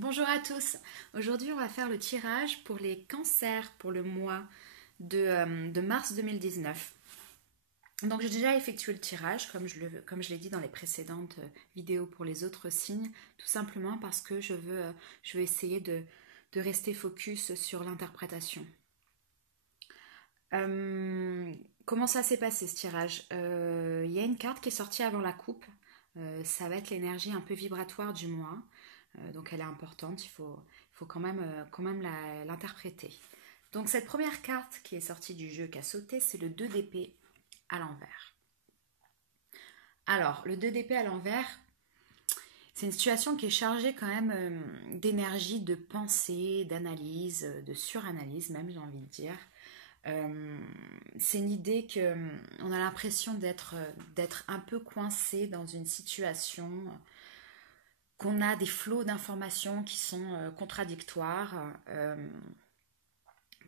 Bonjour à tous. Aujourd'hui, on va faire le tirage pour les cancers pour le mois de mars 2019. Donc, j'ai déjà effectué le tirage, comme je l'ai dit dans les précédentes vidéos pour les autres signes, tout simplement parce que je veux essayer de rester focus sur l'interprétation. Euh, Comment ça s'est passé ce tirage? Il y a une carte qui est sortie avant la coupe. Ça va être l'énergie un peu vibratoire du mois. Donc elle est importante, il faut quand même l'interpréter. Donc cette première carte qui est sortie du jeu, qui a sauté, c'est le 2 d'épée à l'envers. Alors, le 2 d'épée à l'envers, c'est une situation qui est chargée quand même d'énergie, de pensée, d'analyse, de suranalyse même, j'ai envie de dire. C'est une idée que on a l'impression d'être un peu coincé dans une situation, qu'on a des flots d'informations qui sont contradictoires,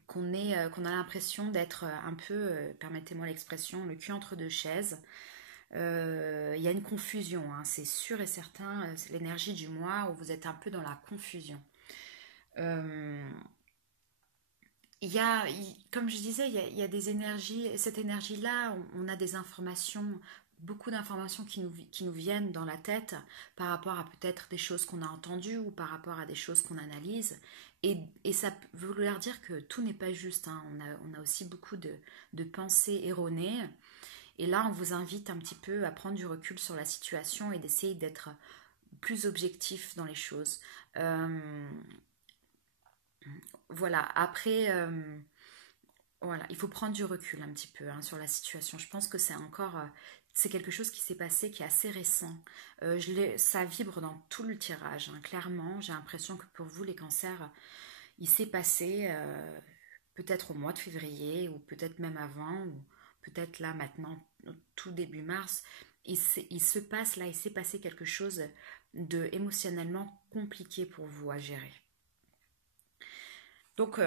qu'on a l'impression d'être un peu, permettez-moi l'expression, le cul entre deux chaises. Il y a une confusion, hein, c'est sûr et certain, c'est l'énergie du mois où vous êtes un peu dans la confusion. Euh, Comme je disais, il y a des énergies, cette énergie-là, on a des informations, beaucoup d'informations qui nous viennent dans la tête par rapport à peut-être des choses qu'on a entendues ou par rapport à des choses qu'on analyse. Et ça veut vouloir dire que tout n'est pas juste, hein. On a aussi beaucoup de pensées erronées. Et là, on vous invite un petit peu à prendre du recul sur la situation et d'essayer d'être plus objectif dans les choses. Euh, voilà, après, voilà, il faut prendre du recul un petit peu, hein, sur la situation. Je pense que c'est quelque chose qui s'est passé qui est assez récent. Ça vibre dans tout le tirage, hein, clairement. J'ai l'impression que pour vous, les cancers, il s'est passé peut-être au mois de février ou peut-être même avant ou peut-être là maintenant, au tout début mars. Il s'est passé quelque chose de émotionnellement compliqué pour vous à gérer. Donc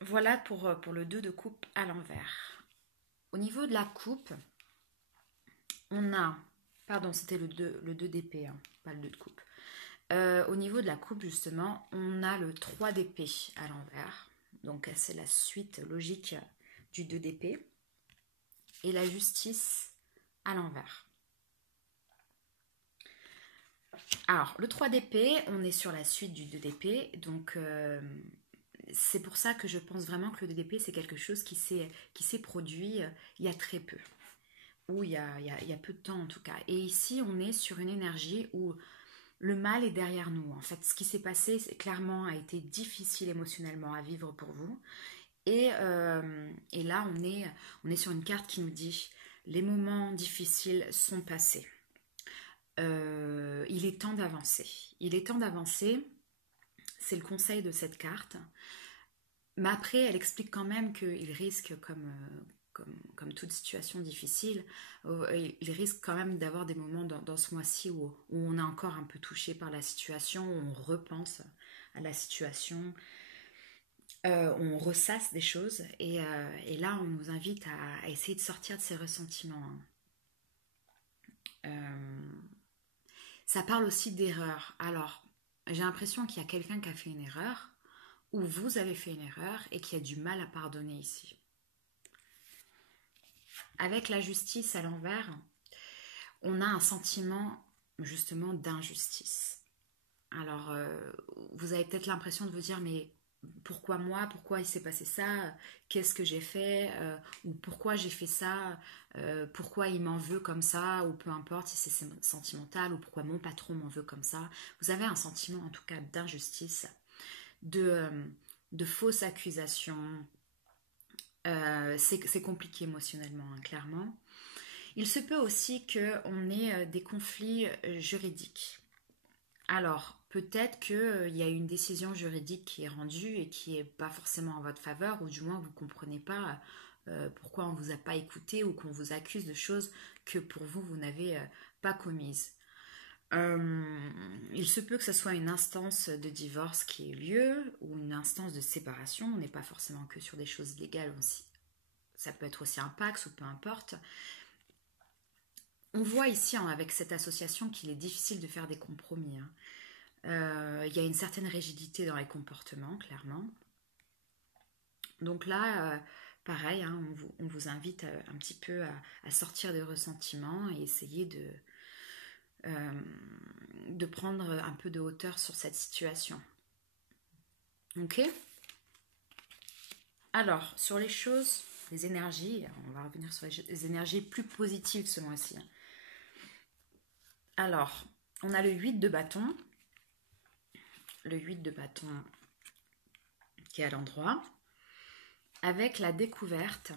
voilà pour le 2 de coupe à l'envers. Au niveau de la coupe, on a, pardon, c'était le 2 d'épée, hein, pas le 2 de coupe. Au niveau de la coupe, justement, on a le 3 d'épée à l'envers. Donc c'est la suite logique du 2 d'épée. Et la justice à l'envers. Alors, le 3 d'épée, on est sur la suite du 2 d'épée. Donc, c'est pour ça que je pense vraiment que le 2 d'épée, c'est quelque chose qui s'est produit il y a très peu. Ou il y a peu de temps en tout cas. Et ici, on est sur une énergie où le mal est derrière nous. En fait, ce qui s'est passé, clairement, a été difficile émotionnellement à vivre pour vous. Et là, on est sur une carte qui nous dit les moments difficiles sont passés. Il est temps d'avancer. Il est temps d'avancer. C'est le conseil de cette carte. Mais après, elle explique quand même qu'il risque, comme toute situation difficile, il risque quand même d'avoir des moments dans ce mois-ci où on est encore un peu touché par la situation, où on repense à la situation, on ressasse des choses. Et là, on nous invite à essayer de sortir de ces ressentiments, hein. Euh, Ça parle aussi d'erreur. Alors, j'ai l'impression qu'il y a quelqu'un qui a fait une erreur, ou vous avez fait une erreur et qui a du mal à pardonner ici. Avec la justice à l'envers, on a un sentiment justement d'injustice. Alors, vous avez peut-être l'impression de vous dire, mais pourquoi moi? Pourquoi il s'est passé ça? Qu'est-ce que j'ai fait? Ou pourquoi j'ai fait ça? Pourquoi il m'en veut comme ça? Ou peu importe si c'est sentimental, ou pourquoi mon patron m'en veut comme ça. Vous avez un sentiment en tout cas d'injustice, de, euh, de fausses accusations. C'est compliqué émotionnellement, hein, clairement. Il se peut aussi qu'on ait des conflits juridiques. Alors, peut-être qu'il y a une décision juridique qui est rendue et qui n'est pas forcément en votre faveur, ou du moins vous ne comprenez pas pourquoi on ne vous a pas écouté ou qu'on vous accuse de choses que pour vous, vous n'avez pas commises. Il se peut que ce soit une instance de divorce qui ait lieu ou une instance de séparation. On n'est pas forcément que sur des choses légales aussi. Ça peut être aussi un Pax ou peu importe. On voit ici, hein, avec cette association, qu'il est difficile de faire des compromis, hein. Il y a une certaine rigidité dans les comportements, clairement. Donc là, pareil, hein, on vous invite un petit peu à sortir des ressentiments et essayer euh, de prendre un peu de hauteur sur cette situation. Ok? Alors, sur les choses, les énergies, on va revenir sur les énergies plus positives ce mois-ci. Alors, on a le 8 de bâton. Le 8 de bâton qui est à l'endroit, avec la découverte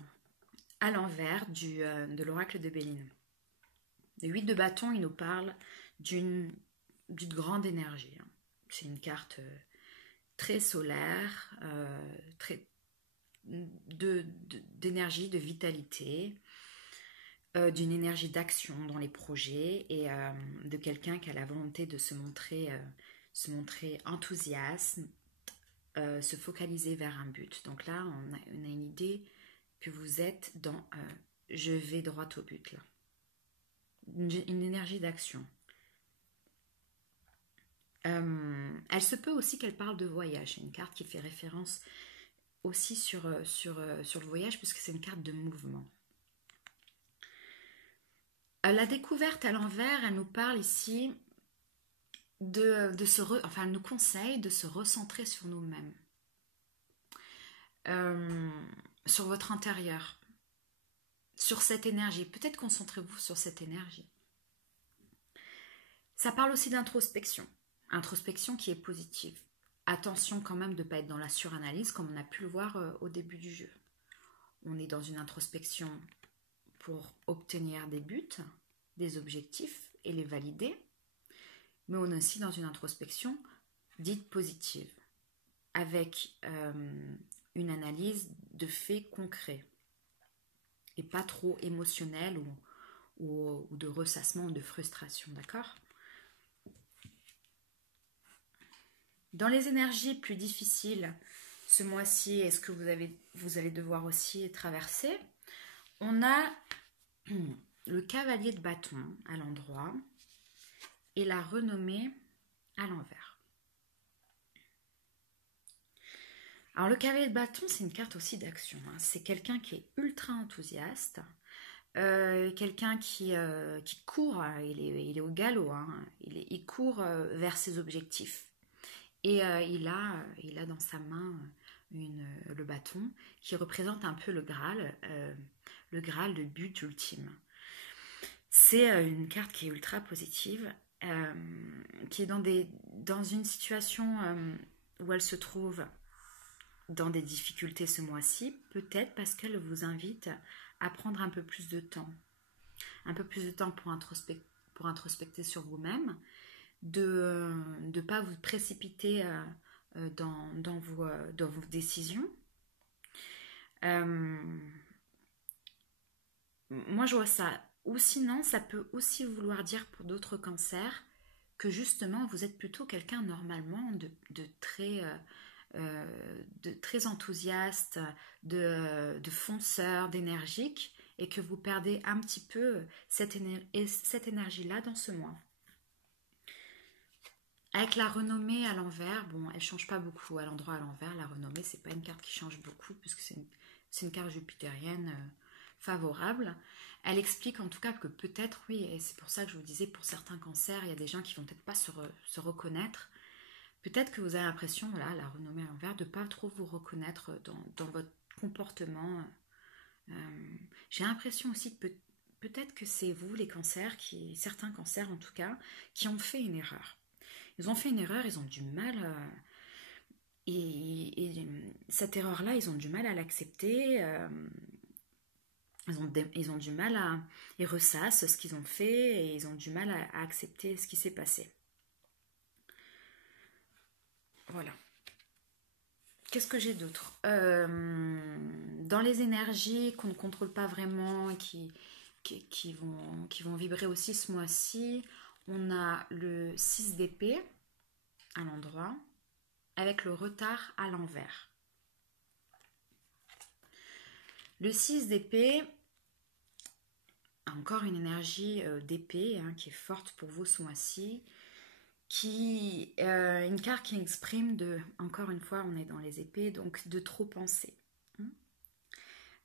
à l'envers de l'oracle de Béline. Le 8 de bâton, il nous parle d'une grande énergie. C'est une carte très solaire, très d'énergie, de vitalité, d'une énergie d'action dans les projets et de quelqu'un qui a la volonté de se montrer enthousiaste, se focaliser vers un but. Donc là, on a une idée que vous êtes dans je vais droit au but là. Une énergie d'action. Elle se peut aussi qu'elle parle de voyage. C'est une carte qui fait référence aussi sur le voyage puisque c'est une carte de mouvement. La découverte à l'envers, elle nous parle ici elle nous conseille de se recentrer sur nous-mêmes, sur votre intérieur, sur cette énergie. Peut-être concentrez-vous sur cette énergie. Ça parle aussi d'introspection, introspection qui est positive. Attention quand même de ne pas être dans la suranalyse comme on a pu le voir au début du jeu. On est dans une introspection pour obtenir des buts, des objectifs et les valider, mais on est aussi dans une introspection dite positive, avec une analyse de faits concrets et pas trop émotionnelle ou de ressassement ou de frustration, d'accord ? Dans les énergies plus difficiles, ce mois-ci, est-ce que vous allez devoir aussi traverser ? On a le cavalier de bâton à l'endroit et la renommée à l'envers. Alors le cavalier de bâton, c'est une carte aussi d'action. Hein. C'est quelqu'un qui est ultra enthousiaste, quelqu'un qui court, il est au galop, hein. Il court vers ses objectifs. Et il a dans sa main le bâton qui représente un peu le Graal de but ultime. C'est une carte qui est ultra positive, qui est dans une situation où elle se trouve dans des difficultés ce mois-ci, peut-être parce qu'elle vous invite à prendre un peu plus de temps. Un peu plus de temps pour introspecter sur vous-même, de ne pas vous précipiter dans vos décisions. Moi, je vois ça. Ou sinon, ça peut aussi vouloir dire pour d'autres cancers que justement, vous êtes plutôt quelqu'un normalement de très enthousiaste, de fonceur, d'énergique, et que vous perdez un petit peu cette énergie-là dans ce mois. Avec la renommée à l'envers, bon, elle ne change pas beaucoup à l'endroit à l'envers. La renommée, c'est pas une carte qui change beaucoup puisque c'est une carte jupitérienne favorable. Elle explique en tout cas que peut-être, oui, et c'est pour ça que je vous disais, pour certains cancers, il y a des gens qui vont peut-être pas se reconnaître. Peut-être que vous avez l'impression, voilà, la renommée à l'envers, de pas trop vous reconnaître dans votre comportement. J'ai l'impression aussi que peut-être que c'est vous, les cancers, certains cancers en tout cas, qui ont fait une erreur. Ils ont fait une erreur, ils ont du mal et cette erreur-là, ils ont du mal à l'accepter. Ils ont du mal à... Ils ressassent ce qu'ils ont fait et ils ont du mal à accepter ce qui s'est passé. Voilà. Qu'est-ce que j'ai d'autre ? Dans les énergies qu'on ne contrôle pas vraiment et qui vont vibrer aussi ce mois-ci, on a le 6 d'épée à l'endroit avec le retard à l'envers. Le 6 d'épée a encore une énergie d'épée qui est forte pour vous ce mois-ci, une carte qui exprime encore une fois, on est dans les épées, donc de trop penser.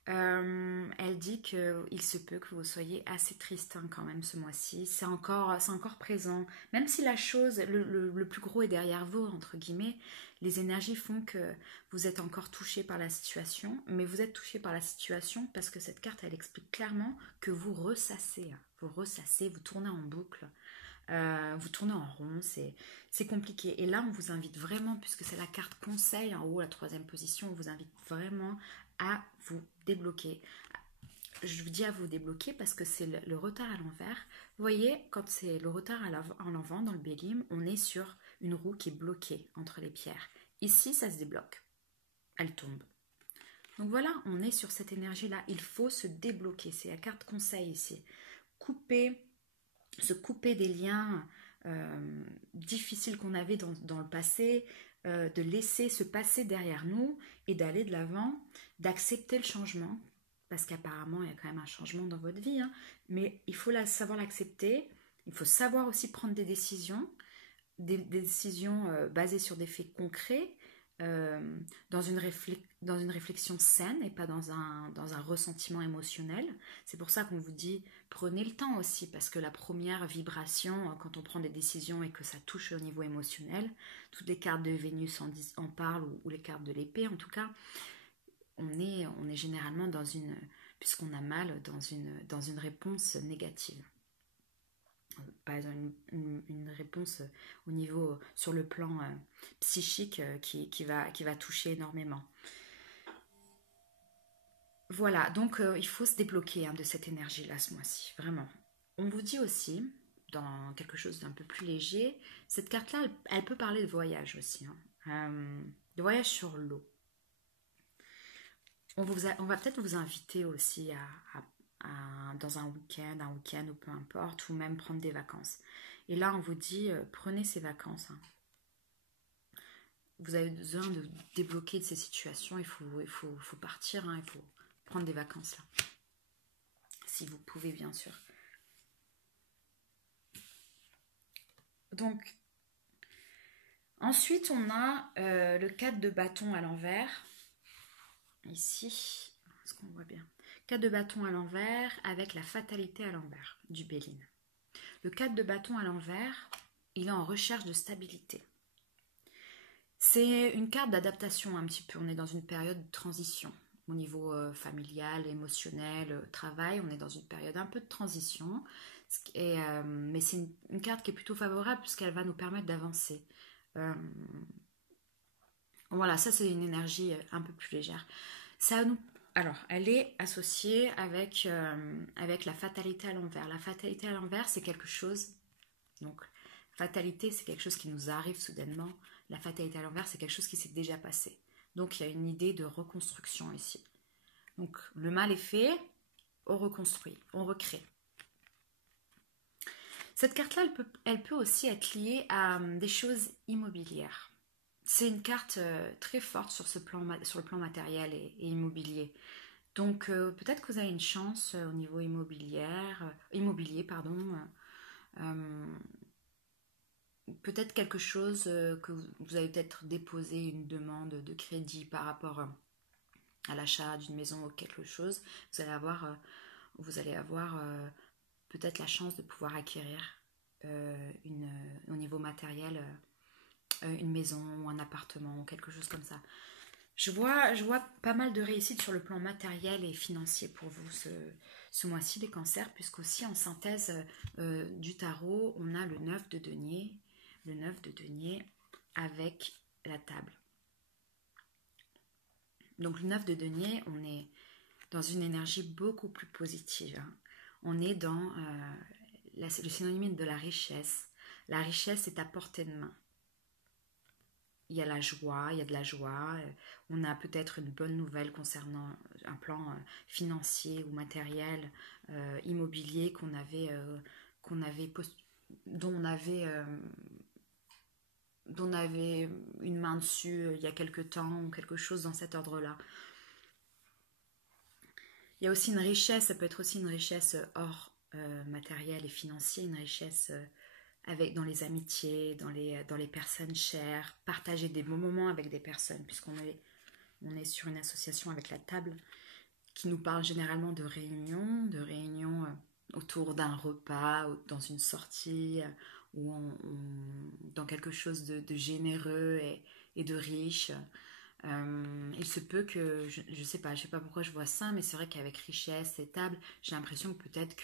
Elle dit qu'il se peut que vous soyez assez triste quand même ce mois-ci. C'est encore présent. Même si la chose, le plus gros est derrière vous, entre guillemets, les énergies font que vous êtes encore touché par la situation. Mais vous êtes touché par la situation parce que cette carte, elle explique clairement que vous ressassez. Vous ressassez, vous tournez en boucle. Vous tournez en rond, c'est compliqué. Et là, on vous invite vraiment, puisque c'est la carte conseil en haut, la 3e position, on vous invite vraiment à vous débloquer. Je vous dis à vous débloquer parce que c'est le retard à l'envers. Vous voyez, quand c'est le retard à l'avant dans le Bélim, on est sur une roue qui est bloquée entre les pierres. Ici, ça se débloque. Elle tombe. Donc voilà, on est sur cette énergie-là. Il faut se débloquer. C'est la carte conseil ici. Se couper des liens difficiles qu'on avait dans le passé, de laisser ce passé derrière nous et d'aller de l'avant, d'accepter le changement, parce qu'apparemment il y a quand même un changement dans votre vie, hein, mais il faut savoir l'accepter, il faut savoir aussi prendre des décisions, des décisions basées sur des faits concrets, dans une réflexion saine et pas dans un ressentiment émotionnel. C'est pour ça qu'on vous dit prenez le temps aussi, parce que la première vibration, quand on prend des décisions et que ça touche au niveau émotionnel, toutes les cartes de Vénus en parlent, ou les cartes de l'épée en tout cas, on est généralement puisqu'on a mal, dans une réponse négative. Pas une réponse au niveau, sur le plan psychique, qui va toucher énormément. Voilà, donc il faut se débloquer de cette énergie-là ce mois-ci, vraiment. On vous dit aussi, dans quelque chose d'un peu plus léger, cette carte-là, elle peut parler de voyage aussi, de voyage sur l'eau. On va peut-être vous inviter aussi dans un week-end ou peu importe, ou même prendre des vacances. Et là, on vous dit, prenez ces vacances. Vous avez besoin de débloquer de ces situations, il faut partir, il faut prendre des vacances là. Si vous pouvez, bien sûr. Donc, ensuite, on a le 4 de bâton à l'envers. Ici, est-ce qu'on voit bien? 4 de bâton à l'envers avec la fatalité à l'envers du Béline. Le 4 de bâton à l'envers, il est en recherche de stabilité. C'est une carte d'adaptation un petit peu. On est dans une période de transition au niveau familial, émotionnel, travail. On est dans une période un peu de transition. Mais c'est une carte qui est plutôt favorable puisqu'elle va nous permettre d'avancer. Voilà, ça c'est une énergie un peu plus légère. Alors, elle est associée avec la fatalité à l'envers. La fatalité à l'envers, c'est quelque chose... Donc, fatalité, c'est quelque chose qui nous arrive soudainement. La fatalité à l'envers, c'est quelque chose qui s'est déjà passé. Donc, il y a une idée de reconstruction ici. Donc, le mal est fait, on reconstruit, on recrée. Cette carte-là, elle peut aussi être liée à des choses immobilières. C'est une carte très forte sur le plan matériel et immobilier. Donc, peut-être que vous avez une chance au niveau immobilier, peut-être quelque chose que vous avez peut-être déposé une demande de crédit par rapport à l'achat d'une maison ou quelque chose. Vous allez avoir peut-être la chance de pouvoir acquérir au niveau matériel une maison ou un appartement ou quelque chose comme ça. Je vois pas mal de réussite sur le plan matériel et financier pour vous ce mois-ci, les cancers, puisqu'aussi en synthèse du tarot, on a le 9 de denier, avec la table. Donc le 9 de denier, on est dans une énergie beaucoup plus positive. On est dans le synonyme de la richesse. La richesse est à portée de main. Il y a de la joie. On a peut-être une bonne nouvelle concernant un plan financier ou matériel, immobilier dont on avait une main dessus il y a quelque temps ou quelque chose dans cet ordre-là. Il y a aussi une richesse, ça peut être aussi une richesse hors matériel et financier, une richesse dans les amitiés, dans les personnes chères, partager des bons moments avec des personnes, on est sur une association avec la table qui nous parle généralement de réunions autour d'un repas, ou dans une sortie, ou dans quelque chose de généreux et de riche. Il se peut que, je sais pas pourquoi je vois ça, mais c'est vrai qu'avec richesse et table, j'ai l'impression que peut-être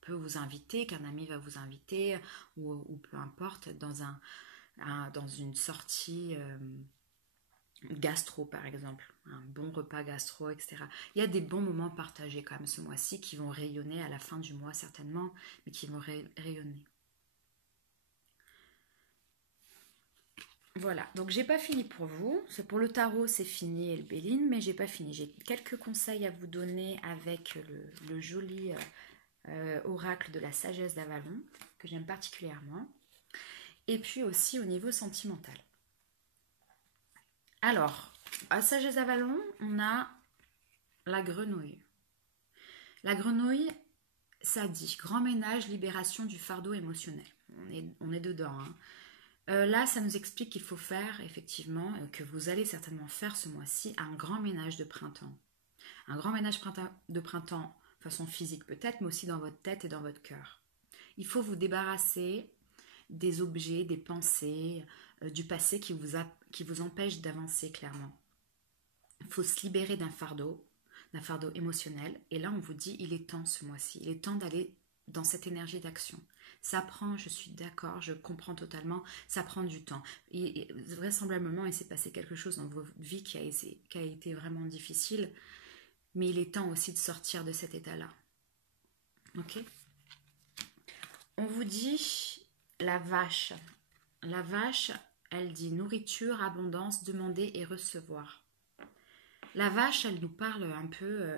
peut vous inviter, qu'un ami va vous inviter, ou peu importe, dans une sortie gastro par exemple, un bon repas gastro, etc. Il y a des bons moments partagés quand même ce mois-ci qui vont rayonner à la fin du mois certainement, mais qui vont rayonner. Voilà, donc j'ai pas fini pour vous. C'est pour le tarot, c'est fini et le Béline, mais j'ai pas fini. J'ai quelques conseils à vous donner avec le joli oracle de la sagesse d'Avalon, que j'aime particulièrement. Et puis aussi au niveau sentimental. Alors, à sagesse d'Avalon, on a la grenouille. La grenouille, ça dit grand ménage, libération du fardeau émotionnel. On est dedans, hein. Là, ça nous explique qu'il faut faire, effectivement, que vous allez certainement faire ce mois-ci, un grand ménage de printemps. Un grand ménage de printemps, façon physique peut-être, mais aussi dans votre tête et dans votre cœur. Il faut vous débarrasser des objets, des pensées, du passé qui vous empêche d'avancer clairement. Il faut se libérer d'un fardeau émotionnel. Et là, on vous dit, il est temps ce mois-ci. Il est temps d'aller dans cette énergie d'action. Ça prend, je suis d'accord, je comprends totalement, ça prend du temps. Et vraisemblablement, il s'est passé quelque chose dans votre vie qui a été vraiment difficile, mais il est temps aussi de sortir de cet état-là. Ok ? On vous dit la vache. La vache, elle dit nourriture, abondance, demander et recevoir. La vache, elle nous parle un peu.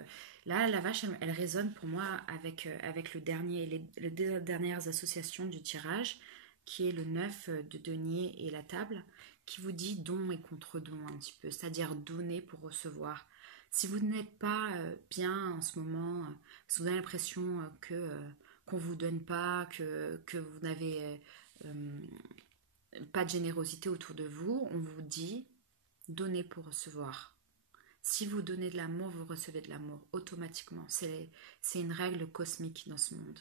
Là, la vache, elle résonne pour moi avec les deux dernières associations du tirage, qui est le 9 de denier et la table, qui vous dit don et contre-don un petit peu, c'est-à-dire donner pour recevoir. Si vous n'êtes pas bien en ce moment, si vous avez l'impression qu'on ne vous donne pas, que vous n'avez pas de générosité autour de vous, on vous dit donner pour recevoir. Si vous donnez de l'amour, vous recevez de l'amour automatiquement. C'est une règle cosmique dans ce monde.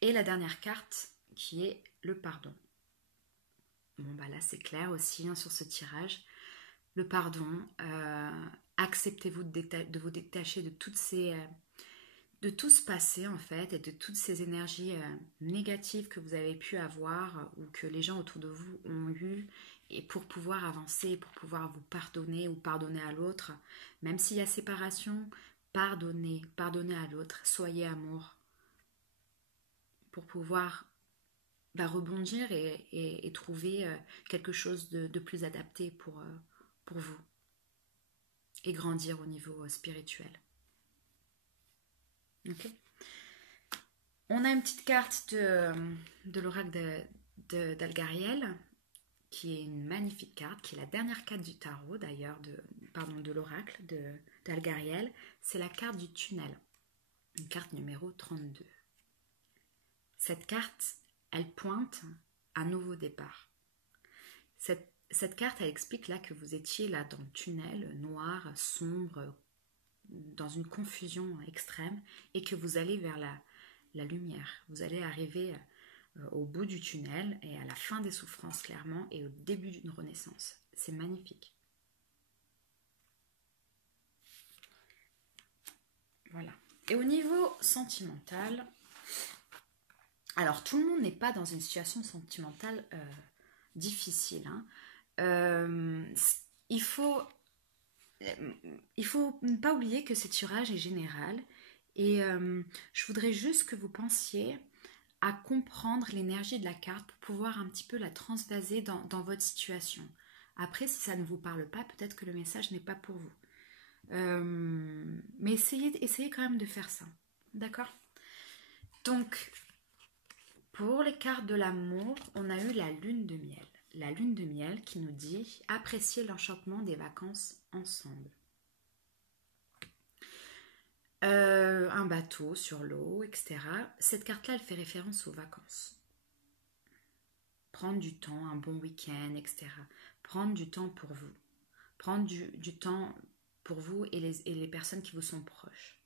Et la dernière carte qui est le pardon. Bon bah là c'est clair aussi hein, sur ce tirage. Le pardon, acceptez-vous de vous détacher de de tout ce passé en fait et de toutes ces énergies négatives que vous avez pu avoir ou que les gens autour de vous ont eu et pour pouvoir avancer, pour pouvoir vous pardonner ou pardonner à l'autre, même s'il y a séparation, pardonnez à l'autre, soyez amour pour pouvoir rebondir et trouver quelque chose de plus adapté pour vous et grandir au niveau spirituel. Ok. On a une petite carte de l'oracle d'Algariel, qui est une magnifique carte, qui est la dernière carte du tarot d'ailleurs, de l'oracle d'Algariel. C'est la carte du tunnel, une carte numéro 32. Cette carte, elle pointe un nouveau départ. Cette carte, elle explique là que vous étiez là dans le tunnel noir, sombre, dans une confusion extrême et que vous allez vers la lumière. Vous allez arriver au bout du tunnel et à la fin des souffrances clairement et au début d'une renaissance. C'est magnifique. Voilà. Et au niveau sentimental, alors tout le monde n'est pas dans une situation sentimentale difficile. Hein. Il faut ne pas oublier que ce tirage est général et je voudrais juste que vous pensiez à comprendre l'énergie de la carte pour pouvoir un petit peu la transvaser dans votre situation. Après, si ça ne vous parle pas, peut-être que le message n'est pas pour vous. Mais essayez quand même de faire ça. D'accord ? Donc, pour les cartes de l'amour, on a eu la lune de miel. La lune de miel qui nous dit apprécier l'enchantement des vacances ensemble. Un bateau sur l'eau, etc. Cette carte-là, elle fait référence aux vacances. Prendre du temps, un bon week-end, etc. Prendre du temps pour vous. Prendre du temps pour vous et les personnes qui vous sont proches.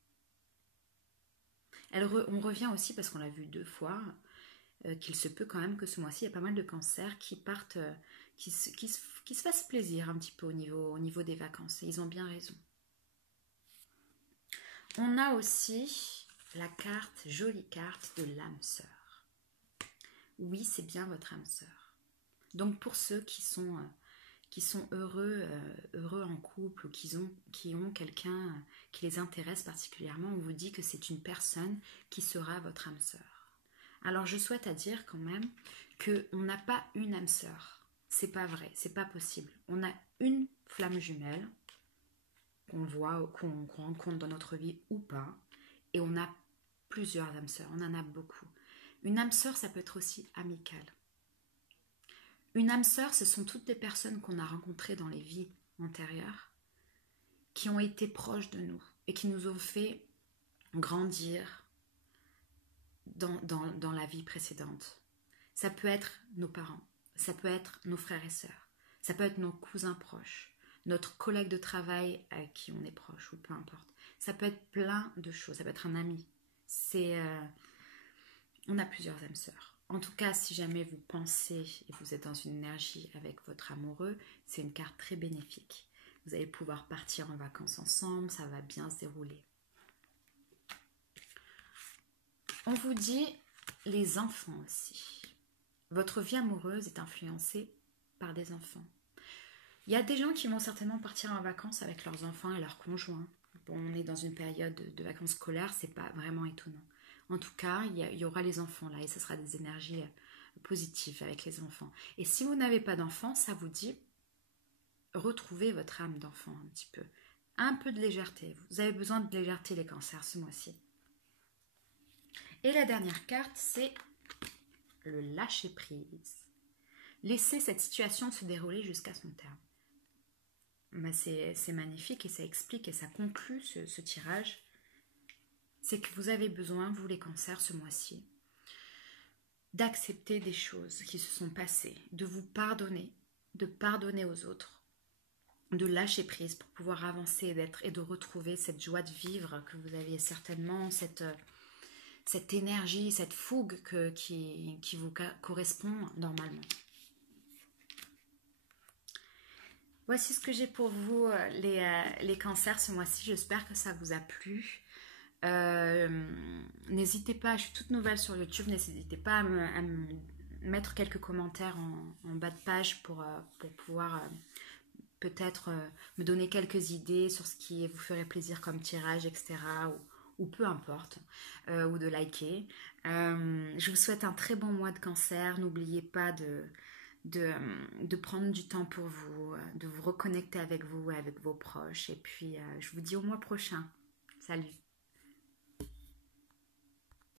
On revient aussi, parce qu'on l'a vu 2 fois, qu'il se peut quand même que ce mois-ci, il y a pas mal de cancers qui partent, qui se fassent plaisir un petit peu au niveau des vacances. Et ils ont bien raison. On a aussi la carte, jolie carte de l'âme sœur. Oui, c'est bien votre âme sœur. Donc pour ceux qui sont heureux en couple ou qui ont quelqu'un qui les intéresse particulièrement, on vous dit que c'est une personne qui sera votre âme sœur. Alors je souhaite à dire quand même qu'on n'a pas une âme sœur. C'est pas vrai, c'est pas possible. On a une flamme jumelle qu'on voit, qu'on rencontre dans notre vie ou pas, et on a plusieurs âmes sœurs, on en a beaucoup. Une âme sœur, ça peut être aussi amical. Une âme sœur, ce sont toutes les personnes qu'on a rencontrées dans les vies antérieures, qui ont été proches de nous et qui nous ont fait grandir dans la vie précédente. Ça peut être nos parents, ça peut être nos frères et sœurs, ça peut être nos cousins proches, notre collègue de travail à qui on est proche ou peu importe. Ça peut être plein de choses, ça peut être un ami. On a plusieurs âmes sœurs. En tout cas, si jamais vous pensez et vous êtes dans une énergie avec votre amoureux, c'est une carte très bénéfique. Vous allez pouvoir partir en vacances ensemble, ça va bien se dérouler. On vous dit les enfants aussi. Votre vie amoureuse est influencée par des enfants. Il y a des gens qui vont certainement partir en vacances avec leurs enfants et leurs conjoints. Bon, on est dans une période de vacances scolaires, c'est pas vraiment étonnant. En tout cas, il y aura les enfants là et ce sera des énergies positives avec les enfants. Et si vous n'avez pas d'enfants, ça vous dit retrouvez votre âme d'enfant un petit peu. Un peu de légèreté. Vous avez besoin de légèreté les cancers ce mois-ci. Et la dernière carte, c'est le lâcher prise. Laissez cette situation se dérouler jusqu'à son terme. Ben c'est magnifique et ça explique et ça conclut ce tirage. C'est que vous avez besoin, vous les cancers, ce mois-ci, d'accepter des choses qui se sont passées, de vous pardonner, de pardonner aux autres, de lâcher prise pour pouvoir avancer et de retrouver cette joie de vivre que vous aviez certainement, cette énergie, cette fougue qui vous correspond normalement. Voici ce que j'ai pour vous, les cancers ce mois-ci. J'espère que ça vous a plu. N'hésitez pas, je suis toute nouvelle sur YouTube, n'hésitez pas à me mettre quelques commentaires en bas de page pour pouvoir peut-être me donner quelques idées sur ce qui vous ferait plaisir comme tirage, etc. Ou peu importe, ou de liker. Je vous souhaite un très bon mois de cancer. N'oubliez pas de prendre du temps pour vous, de vous reconnecter avec vous, avec vos proches. Et puis, je vous dis au mois prochain. Salut!